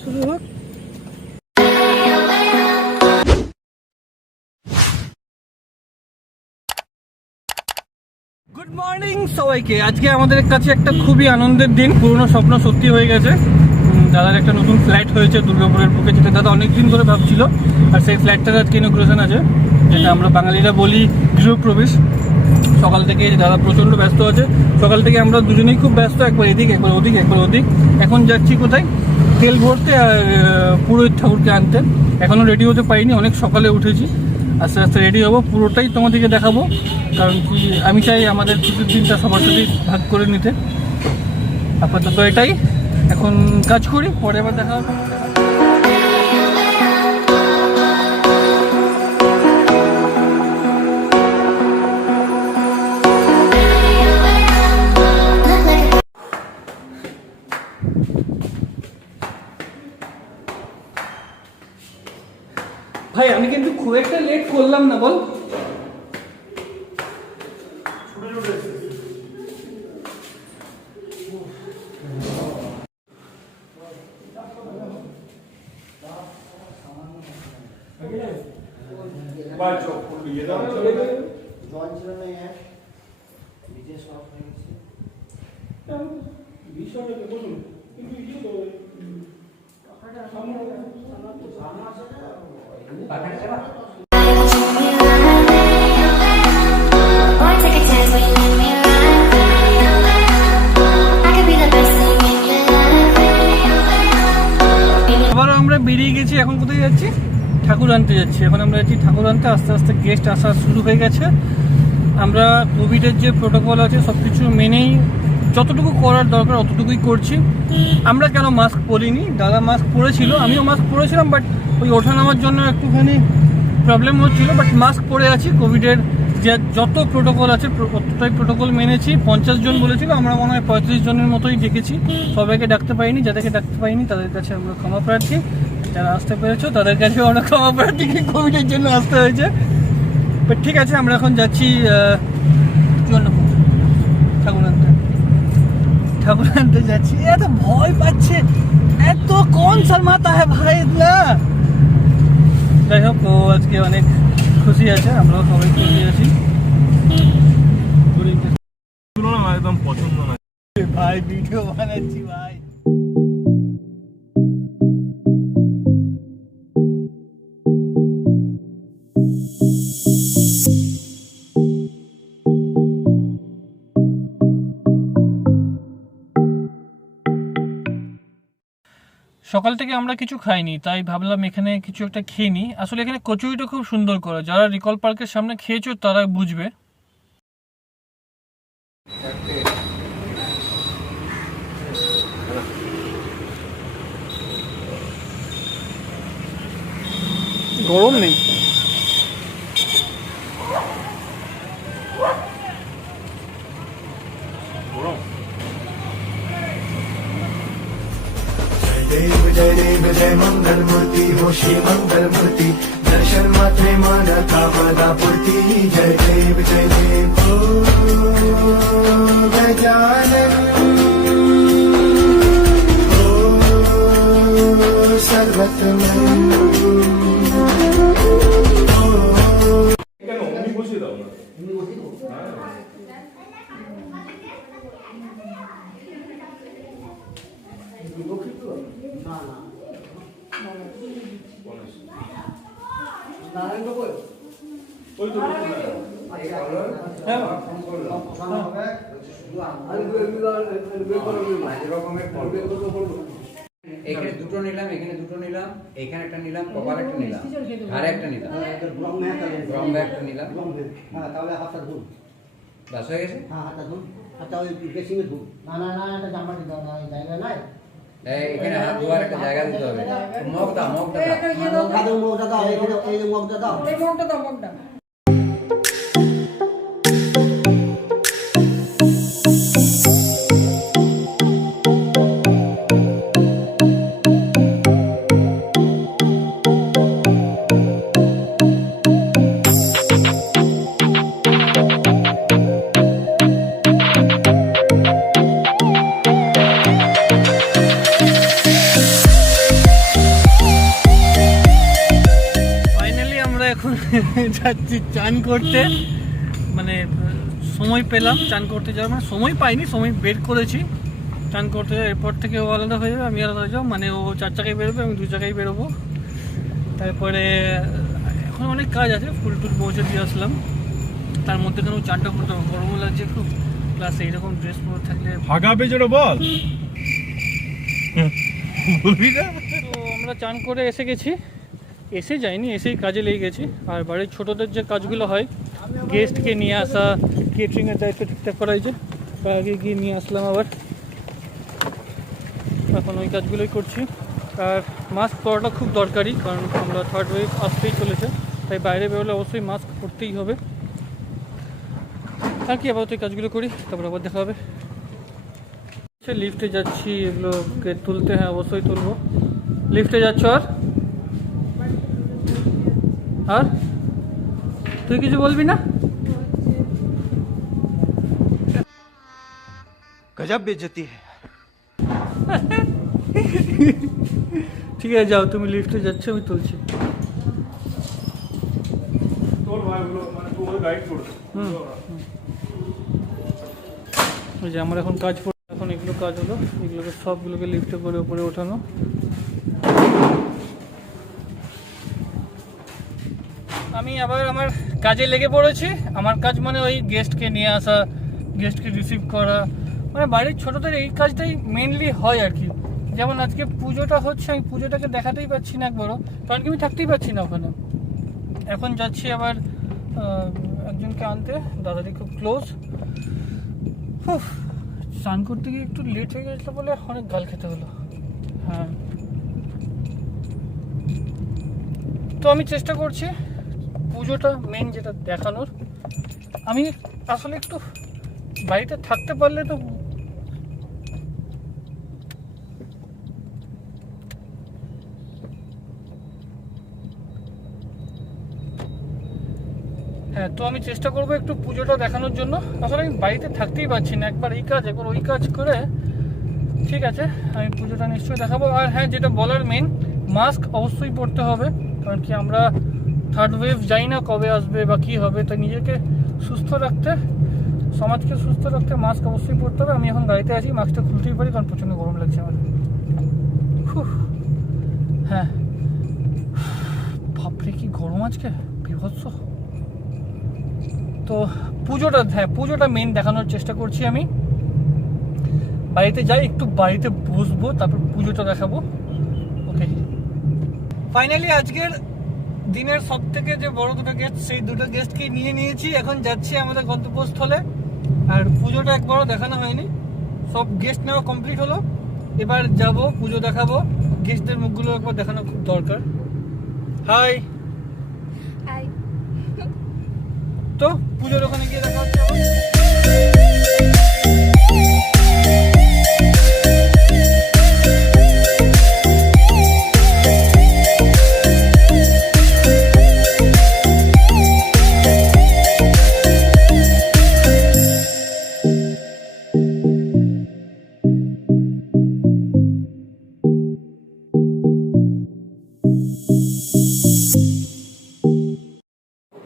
শুরু হোক। Good morning সবাইকে। আজকে আমাদের কাছে একটা খুবই আনন্দের দিন, পুরনো স্বপ্ন সত্যি হয়ে গেছে। দাদার একটা নতুন ফ্ল্যাট হয়েছে দুর্গাপুরের বুকে, যেটা দাদা অনেকদিন ধরে ভাবছিল। আর সেই ফ্ল্যাটটার আজকে ইনগ্রেশন আছে, যেটা আমরা বাঙালিরা বলি গৃহপ্রবেশ। সকাল থেকে দাদা প্রচণ্ড ব্যস্ত আছে, সকাল থেকে আমরা দুজনেই খুব ব্যস্ত, একবার এদিক একবার ওদিক একবার ওদিক। এখন যাচ্ছি কোথায়, তেল ভরতে আর পুরোহিত ঠাকুরকে আনতে। এখনও রেডি হতে পারিনি, অনেক সকালে উঠেছি, আস্তে আস্তে রেডি হবো, পুরোটাই তোমাদেরকে দেখাবো। কারণ কি আমি চাই আমাদের ছুটির দিনটা সবার সাথেই ভাগ করে নিতে। আপাতত এটাই, এখন কাজ করি, পরে আবার দেখা হবে। ভাই আমি কিন্তু খুব একটা লেট করলাম না, বল? আবারও আমরা বেরিয়ে গেছি। এখন কোথায় যাচ্ছি? ঠাকুর আনতে যাচ্ছি। এখন আমরা যাচ্ছি ঠাকুর আনতে। আস্তে আস্তে গেস্ট আসা শুরু হয়ে গেছে। আমরা কোভিডের যে প্রোটোকল আছে সব কিছু মেনেই যতটুকু করার দরকার অতটুকুই করছি। আমরা কেন মাস্ক পরিনি, দাদা মাস্ক পরেছিল, আমিও মাস্ক পরেছিলাম, বাট ওই ওঠানামার জন্য একটুখানি প্রবলেম হচ্ছিল। বাট মাস্ক পরে আছি। কোভিডের যে যত প্রোটোকল আছে ততটাই প্রোটোকল মেনেছি। 50 জন বলেছিল, আমরা মনে হয় 35 জনের মতোই ডেকেছি। সবাইকে ডাকতে পারিনি, যাদেরকে ডাকতে পারিনি তাদের কাছে আমরা ক্ষমা প্রার্থী। যারা আসতে পেরেছো তাদের কাছে অনেক ক্ষমা প্রার্থী, কোভিডের জন্য আসতে হয়েছে। বাট ঠিক আছে, আমরা এখন যাচ্ছি ঠাকুর আনতে যাচ্ছি। এত ভয় পাচ্ছে, এত কোন শর্মাতা হ্যাঁ ভাই না। যাই হোক, ও আজকে অনেক খুশি আছে, আমরাও সবাই খুশি আছি। একদম পছন্দ না ভাই, ভিডিও বানাচ্ছি ভাই। সকাল থেকে আমরা কিছু খাইনি, তাই ভাবলাম এখানে কিছু একটা খেয়ে নিই। আসলে এখানে কচুরিটা খুব সুন্দর করে, যারা রিকল পার্কের সামনে খেয়েছো তারা বুঝবে। গরম নেই। जय देव जय मंगल मूर्ति हो श्री मंगल मूर्ति, दर्शन मात्रे मन कामना पूर्ति। जय देव ओ गजानन ओ सर्वतमन। কেন উনি বসিয়ে দাও না। এখানে দুটো নিলাম, এখানে দুটো নিলাম, এখানে একটা নিলাম, কপাল একটা নিলাম, আর একটা নিলাম, ব্রহ্ম একটা নিলাম। হ্যাঁ, তাহলে হাতটা ধুন। বাস হয়ে গেছে। হ্যাঁ, হাতটা ধুন। হাতটা ওই বেসিংয়ে ধুন। না, একটা জামা দিতে জায়গা নাই। এখানে হাত ধোয়ার একটা জায়গা দিতে হবে। মগটা মগটা দাও, এই যে মগটা দাও। যাচ্ছি চান করতে, মানে সময় পেলাম চান করতে যাওয়ার, মানে সময় পাইনি, সময় বের করেছি চান করতে। এরপর থেকে ও আলাদা হয়ে যাবে, আমি আলাদা হয়ে যাবো, মানে ও 4 চাকায় বেরোবে, আমি 2 চাকায় বেরোবো। তারপরে এখন অনেক কাজ আছে, ফুল টুল পৌঁছে দিয়ে আসলাম, তার মধ্যে কেন চানটা করতে হবে, গরমও লাগছে খুব, প্লাস এইরকম ড্রেস পরে থাকলে হাগাবে যেটা বল বলবি না। তো আমরা চান করে এসে গেছি, এসে যাইনি, এসেই কাজে লেগে গেছি। আর বাড়ির ছোটোদের যে কাজগুলো হয়, গেস্টকে নিয়ে আসা, কেটারিংয়ের দায়িত্ব ঠিকঠাক করা হয়েছে, আগে গিয়ে নিয়ে আসলাম আবার, এখন ওই কাজগুলোই করছি। আর মাস্ক পরাটা খুব দরকারি, কারণ আমরা 3rd ওয়েভ আসতেই চলেছে, তাই বাইরে বেরোলে অবশ্যই মাস্ক পরতেই হবে। আর কি আবার ওই কাজগুলো করি, তারপর আবার দেখা হবে। লিফটে যাচ্ছি, এগুলোকে তুলতে, হ্যাঁ অবশ্যই তুলবো। লিফটে যাচ্ছ আর তুই কিছু বলবি না? गजब बेइज्जती है। ঠিক আছে যাও, তুমি লিফটে যাচ্ছ, আমি তুলছি। তোর ভাইগুলো মানে তুই গাইড করছিস। ওই যে আমার এখন কাজ পড়ে, এখন এগুলো কাজ হলো, এগুলোকে সবগুলোকে লিফটে করে উপরে ওঠানো। আমি আবার আমার কাজে লেগে পড়েছি। আমার কাজ মানে ওই গেস্টকে নিয়ে আসা, গেস্টকে রিসিভ করা, মানে বাড়ির ছোটোদের এই কাজটাই মেনলি হয় আর কি। যেমন আজকে পুজোটা হচ্ছে, আমি পুজোটাকে দেখাতেই পাচ্ছি না একবারও, কারণ কি আমি থাকতেই পারছি না ওখানে। এখন যাচ্ছি আবার একজনকে আনতে, দাদারি খুব ক্লোজ। স্নান করতে গিয়ে একটু লেট হয়ে গেছিলো বলে অনেক গাল খেতে হলো। হ্যাঁ, তো আমি চেষ্টা করছি পুজোটা মেন যেটা দেখানোর। আমি আসলে একটু বাড়িতে থাকতে পারলে তো হ্যাঁ, তো আমি চেষ্টা করবো একটু পুজোটা দেখানোর জন্য। আসলে আমি বাড়িতে থাকতেই পারছি না, একবার এই কাজ একবার ওই কাজ করে। ঠিক আছে, আমি পুজোটা নিশ্চয়ই দেখাবো। আর হ্যাঁ, যেটা বলার মেন, মাস্ক অবশ্যই পরতে হবে, কারণ কি আমরা 3rd ওয়েভ যাই না কবে আসবে বা কী হবে, তাই নিজেকে সুস্থ রাখতে, সমাজকে সুস্থ রাখতে মাস্ক অবশ্যই পরতে হবে। আমি এখন গাড়িতে আছি, মাস্কটা খুলতেই পারি, কারণ প্রচণ্ড গরম লাগছে আমার। হ্যাঁ, বাপরে কি গরম আজকে, বিভৎস। তো পুজোটা, হ্যাঁ পুজোটা মেন দেখানোর চেষ্টা করছি আমি। বাড়িতে যাই, একটু বাড়িতে বসবো, তারপর পুজোটা দেখাবো। ওকে, ফাইনালি আজকের দিনের সব থেকে যে বড় 2টো গেস্ট, সেই 2টো গেস্টকে নিয়ে নিয়েছি। এখন যাচ্ছি আমাদের গন্তব্যস্থলে। আর পুজোটা একবারও দেখানো হয়নি, সব গেস্ট নেওয়া কমপ্লিট হলো। এবার যাব, পুজো দেখাবো, গেস্টদের মুখগুলো একবার দেখানো খুব দরকার। হাই, তো পুজোর ওখানে গিয়ে দেখা হচ্ছে আবার।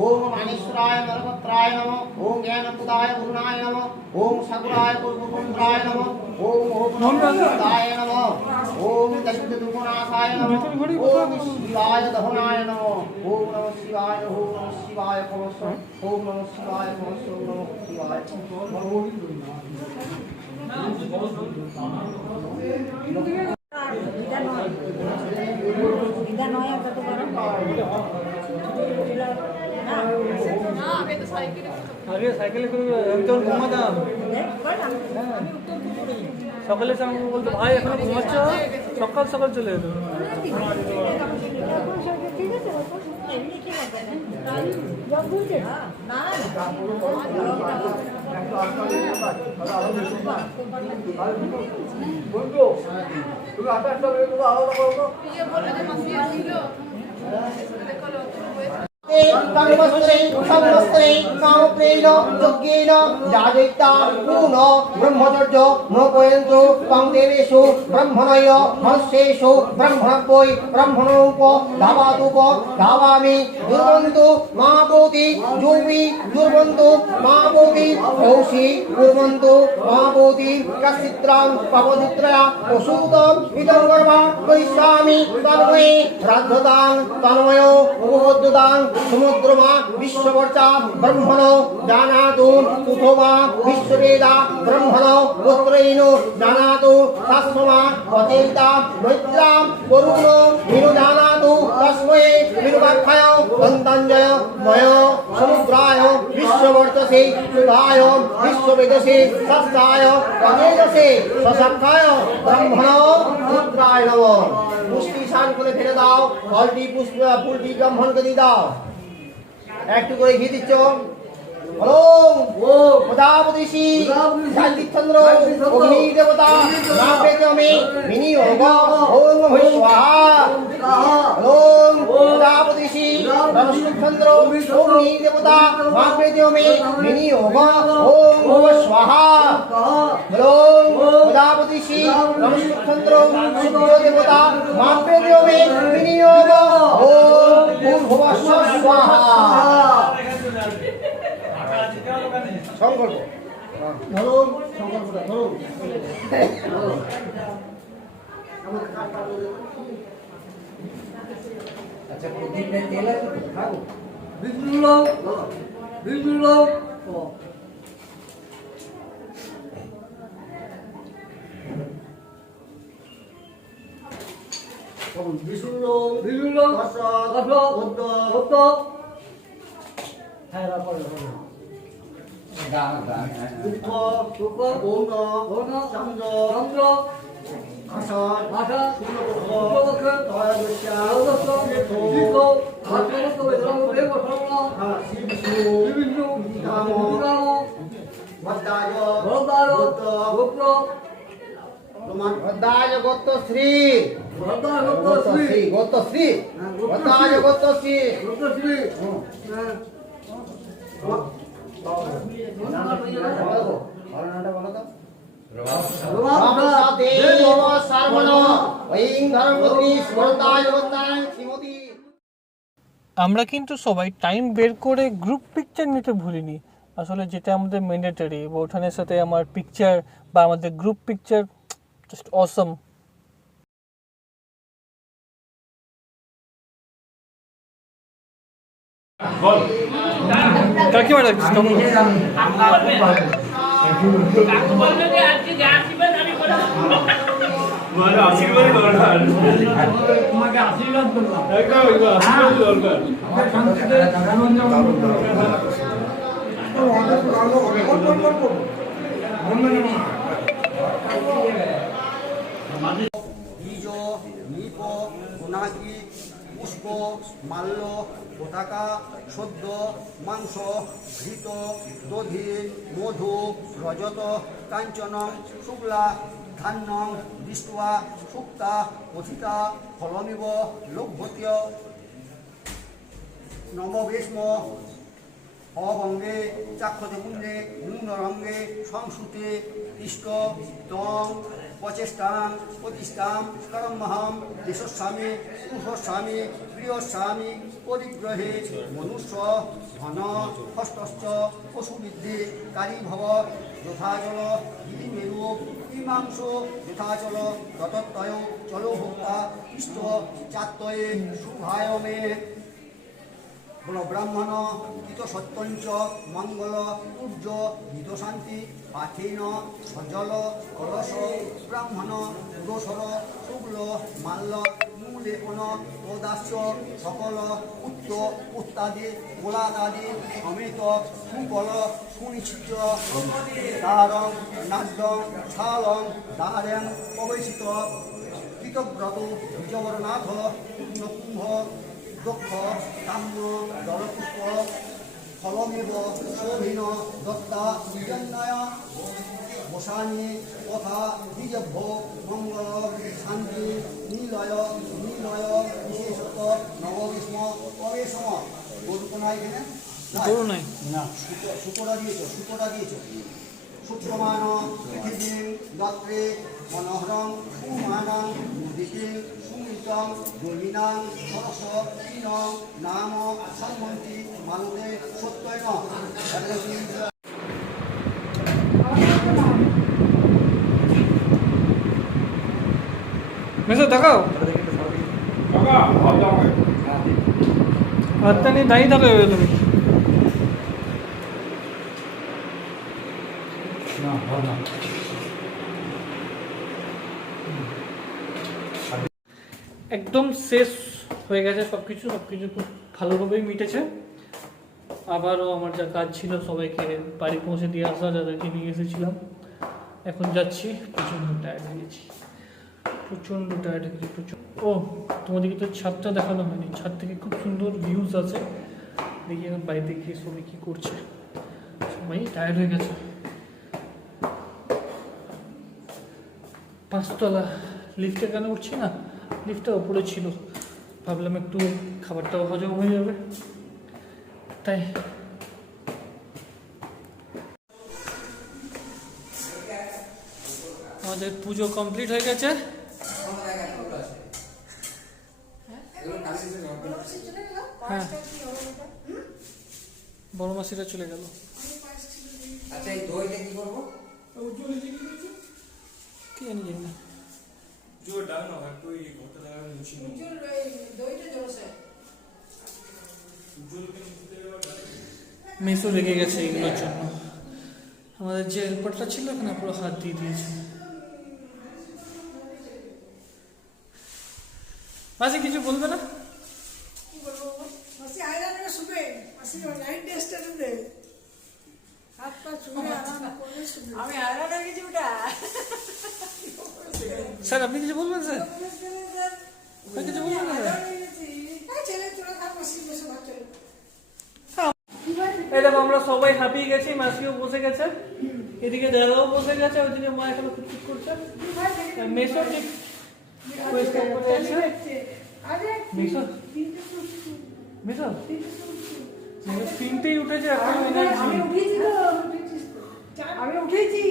ओम मानेश्वराय नरपत्राय नमः। ओम ज्ञानपुदाय गुरुनाय नमः। ओम सगुराय गुरुकुंद्राय नमः। ओम ओमदाय नमः। ओम दशदुगुणासाय नमः। ओम शिवाय दहनाय नमः। ओम नमः शिवाय। ओम नमः शिवाय नमः। ओम नमः शिवाय नमः। ओम नमः शिवाय। আগে সাইকেলে করে আমি তখন ঘুমাতাম, সকালে এসে আমাকে বলতো ভাই এখন ঘুমাচ্ছ, সকাল সকাল চলে যেত। कर्मस्त्रे सर्वस्त्रे कामप्रेण यज्ञेन याजयिता पूर्ण ब्रह्मचर्य मोपयन्तु त्वं देवेषु ब्रह्मणय मनुष्येषु ब्रह्मणत्वै ब्रह्मणोप धावातुप धावामि दुर्वन्तु महाभूति जुवि दुर्वन्तु महाभूति कौशि कुर्वन्तु महाभूति कश्चित्रां पवदित्रया प्रसूतं इदं कर्म करिष्यामि तन्मये राद्धतां तन्मयो उपबद्धतां समुद्रमा विश्ववर्चा ब्रह्मणो जानातु तुथोमा विश्ववेदा ब्रह्मणो पुत्रैनो जानातु तस्मा पतेता मैत्रां वरुणो विनु जानातु तस्मै विनुवाख्याय वन्दञ्जय मय समुद्राय विश्ववर्चसे सुधाय विश्ववेदसे सत्साय पतेजसे सशाखाय ब्रह्मणो रुद्राय नमः পুষ্টি স্নান করে ফেলে দাও ফলটি ফুলটি ব্রাহ্মণকে দিয়ে দাও একটু করে ঘি দিচ্ছ ওম প্রজাপতিষি শান্তিচন্দ্র অগ্নি দেবতা নামে বিনিয়োগ ওম নমঃ স্বাহা ওম প্রজাপতিষি শান্তিচন্দ্র অগ্নি দেবতা নামে বিনিয়োগ ওম নমঃ স্বাহা ওম প্রজাপতিষি শান্তিচন্দ্র সূর্য দেবতা নামে বিনিয়োগ ওম ভূর্ভুবস্সুঃ স্বাহা সংকল্প ধরুন সংকল্পটা ধরুন আচ্ছা প্রদীপের তেল আছে তো? খাবো ভদ্রায় গোত্রশ্রী গোত্রশ্রী ভদ্রায় গোত্রশ্রী আমরা কিন্তু সবাই টাইম বের করে গ্রুপ পিকচার নিতে ভুলিনি। আসলে যেটা আমাদের ম্যান্ডেটরি, বৌঠানের সাথে আমার পিকচার বা আমাদের গ্রুপ পিকচার জাস্ট অসম। কাকিমা ডাকছিস কেমন? আশীর্বাদ দরকার, তোমাকে আশীর্বাদ দরকার, আশীর্বাদ দরকার। বীজ নিপ সোনাকি পুষ্প মাল্য পতাকা সদ্য মাংস ঘৃত দধি মধু রজত কাঞ্চন শুক্লা ধান্যং দৃষ্টা সুক্তা পথিতা ফলমিব লভ্যত্য নববেশ্ম অবঙ্গে চাক্ষতে মুন্ডে মূলরঙ্গে সংসুতে ইষ্ট তং প্রচেষ্টাং প্রতিষ্ঠাম করমহম দেশস্বামী পুরুষস্বামী প্রিয়স্বামী পরিগ্রহে মনুষ্য ধন হস্তশ্চ পশুবৃদ্ধি কারী ভব যথাচল গিরিমেরু ইমাংস যথাচল ততত্তয় চলো ভোক্তা ইষ্ট চাত্তয়ে শুভায় মে বলো ব্রাহ্মণ কীত সত্যঞ্চ মঙ্গল সূর্য গীত শান্তি পাথেন সজল কলস ব্রাহ্মণ পুরসর শুক্ল মাল্য মূলেপন প্রদাস্য সকল উত্ত উত্তাদি গোলাদাদি সমেত সুকল সুনিশ্চিত তারং নাদ্যং ছালং দ্বারেং প্রবেশিত কৃতব্রত বিজবরনাথ কুম্ভ দক্ষ কাম্য জলপুষ্প ফলমেব শোভিন দত্তা বিজন্নয় বসানি তথা দ্বিজভ্য মঙ্গল শান্তি নিলয় নিলয় বিশেষত নবগ্রীষ্ম প্রবেশম গরু তো নাই এখানে গরু নাই। সুতোটা দিয়েছো সুপ্রমাণ পৃথিবীং দত্রে মনোহরং সুমানং দিতিং সুমিতং জমিনাং সরস নাম সম্মন্তি মানবে সত্যয় মেসো দেখাও, হাতটা নিয়ে দাঁড়িয়ে থাকো এভাবে তুমি। একদম শেষ হয়ে গেছে সবকিছু, সবকিছু খুব ভালোভাবেই মিটেছে। আবারও আমার যা কাজ ছিল সবাইকে বাড়ি পৌঁছে দিয়ে আসা, যাদেরকে নিয়ে এসেছিলাম। এখন যাচ্ছি, প্রচণ্ড টায়ার্ড হয়ে গেছি, প্রচণ্ড টায়ার্ড হয়ে গেছি প্রচণ্ড। ও তোমাদেরকে তো ছাদটা দেখানো হয়নি, ছাদ থেকে খুব সুন্দর ভিউজ আছে। দেখি এখন বাড়িতে গিয়ে সবাই কী করছে, সবাই টায়ার্ড হয়ে গেছে। 5 তলা, লিফটে কেন উঠছি না, লিফটটা ওপরে ছিল, ভাবলাম একটু খাবারটাও হজম হয়ে যাবে তাই। আমাদের পুজো কমপ্লিট হয়ে গেছে। হ্যাঁ, বড় মাসিরা চলে গেল। আচ্ছা এই দইটা কি করবো? কি জানি জানি না। মেসো রেগে গেছে এগুলোর জন্য, আমাদের যে হেল্পারটা ছিল এখানে পুরো হাত দিয়ে দিয়েছে। মাসি কিছু বলবে না? আমি আয়রন হয়ে গেছি ওটা। স্যার আপনি কিছু বলবেন স্যার? কিছু বলবেন না স্যার? এই দেখো আমরা সবাই হাঁপিয়ে গেছি, মাসিও বসে গেছে, এদিকে দাদাও বসে গেছে, ওইদিকে মা এখানে খুঁতখুত করছে। মেসো ঠিক পরিষ্কার করে আছে। মেসো মেসো তিনটেই উঠেছে এখন এনার্জি। আমি উঠেছি।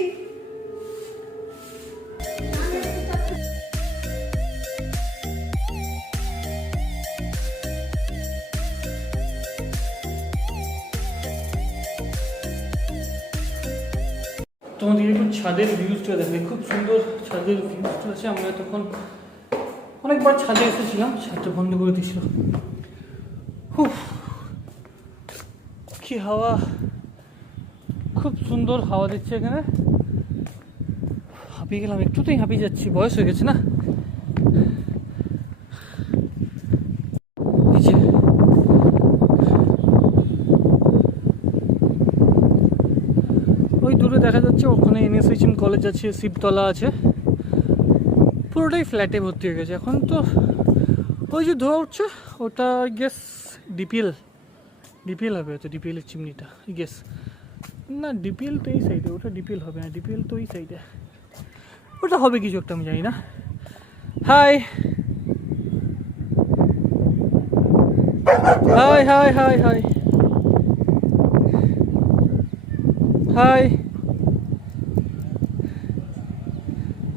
তোমাদেরকে একটু ছাদের ভিউজটা দেখে, খুব সুন্দর ছাদের ভিউজটা আছে। আমরা তখন অনেকবার ছাদে এসেছিলাম, ছাদটা বন্ধ করে দিয়েছিল। খুব কি হাওয়া, খুব সুন্দর হাওয়া দিচ্ছে এখানে। হাঁপিয়ে গেলাম, একটুতেই হাঁপিয়ে যাচ্ছি, বয়স হয়ে গেছে না। ওই দূরে দেখা যাচ্ছে ওখানে এনএসএইচএম কলেজ আছে, শিবতলা আছে, পুরোটাই ফ্ল্যাটে ভর্তি হয়ে গেছে এখন। তো ওই যে ধোয়া উঠছে ওটা গেস ডিপিএল হবে, হয়তো ডিপিএলের চিমনিটা গেস। না ডিপিএল তো এই সাইডে, ওটা ডিপিএল হবে না, ডিপিএল তো এই সাইডে, ওটা হবে কিছু একটা, আমি জানি না। High high high high high high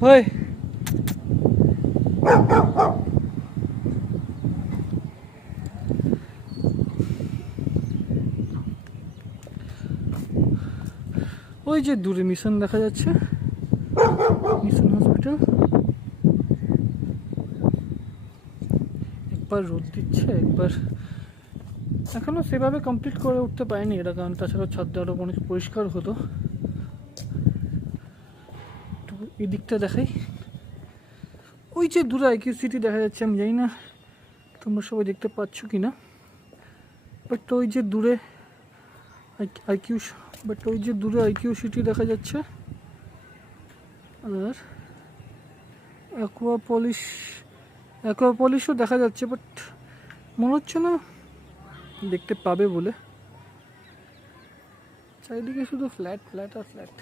হই। ওই যে দূরে মিশন দেখা যাচ্ছে, মিশন হসপিটাল। একবার রোদ দিচ্ছে, একবার এখনো সেভাবে কমপ্লিট করে উঠতে পারেনি এটা, কারণ তাছাড়া ছাদটা আরো অনেক পরিষ্কার হতো। এই দিকটা দেখাই, ওই যে দূরে আইকিউ সিটি দেখা যাচ্ছে, আমি জানি না তোমরা সবাই দেখতে পাচ্ছ কি না, বাট ওই যে দূরে আইকিউ সিটি দেখা যাচ্ছে। আর অ্যাকোয়াপলিশও দেখা যাচ্ছে, বাট মনে হচ্ছে না দেখতে পাবে বলে। চারিদিকে শুধু ফ্ল্যাট ফ্ল্যাট আর ফ্ল্যাট।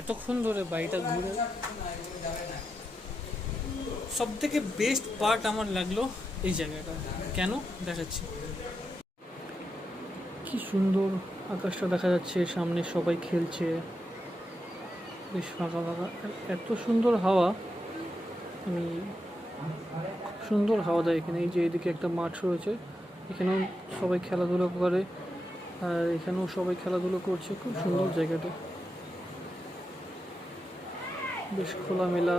এতক্ষণ ধরে বাড়িটা ঘুরে সব থেকে বেস্ট পার্ট আমার লাগলো এই জায়গাটা। কেন দেখাচ্ছি। কি সুন্দর আকাশটা দেখা যাচ্ছে, সামনে সবাই খেলছে, বেশ ফাঁকা ফাঁকা, এত সুন্দর হাওয়া। আমি সুন্দর হাওয়া দেয় এখানে। এই যে এদিকে একটা মাঠ রয়েছে, এখানেও সবাই খেলাধুলো করে, আর এখানেও সবাই খেলাধুলো করছে। খুব সুন্দর জায়গাটা, বেশ খোলামেলা।